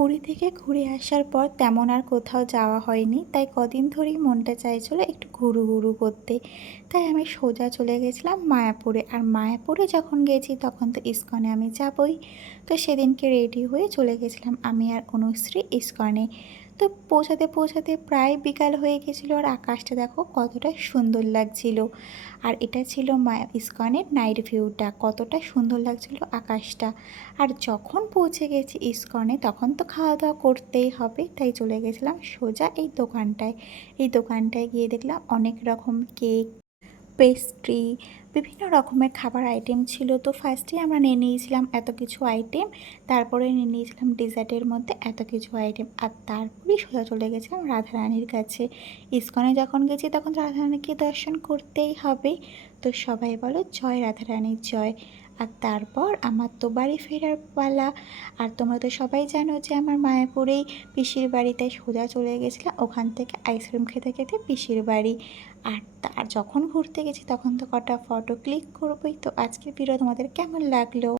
পুরী থেকে ঘুরে আসার পর তেমন আর কোথাও যাওয়া হয়নি। তাই কদিন ধরেই মনটা চাইছিল একটু ঘুরু ঘুরু করতে। তাই আমি সোজা চলে গেছিলাম মায়াপুরে। আর মায়াপুরে যখন গেছি তখন তো ইস্কনে আমি যাবই। তো সেদিনকে রেডি হয়ে চলে গেছিলাম আমি আর অনুশ্রী ইস্কনে। তো পৌঁছাতে পৌঁছাতে প্রায় বিকাল হয়ে গেছিল আর আকাশটা দেখো কতটা সুন্দর লাগছিল। আর এটা ছিল মায়া ইস্কনের নাইট ভিউটা, কতটা সুন্দর লাগছিল আকাশটা। আর যখন পৌঁছে গেছি ইস্কনে, তখন তো খাওয়া দাওয়া করতেই হবে, তাই চলে গেছিলাম সোজা এই দোকানটায়। এই দোকানটায় গিয়ে দেখলাম অনেক রকম কেক পেস্ট্রি বিভিন্ন রকমের খাবার আইটেম ছিল। তো ফার্স্টেই আমরা নিয়ে নিয়েছিলাম এত কিছু আইটেম তারপরে নিয়ে নিয়েছিলাম ডেজার্টের মধ্যে এত কিছু আইটেম আর তারপরেই সোজা চলে গেছিলাম রাধারানীর কাছে। ইস্কনে যখন গেছি তখন রাধারানীকে দর্শন করতেই হবে। তো সবাই বলো, জয় রাধারানীর জয়। আর তারপর আমার তো বাড়ি ফেরার পালা। আর তোমরা তো সবাই জানো যে আমার মায়াপুরেই পিসির বাড়িতে সোজা চলে গেছিলাম। ওখান থেকে আইসক্রিম খেতে খেতে পিসির বাড়ি। আর তার যখন ঘুরতে গেছি তখন তো কটা ফটো ক্লিক করবোই। তো আজকের ভিডিও তোমাদের কেমন লাগল?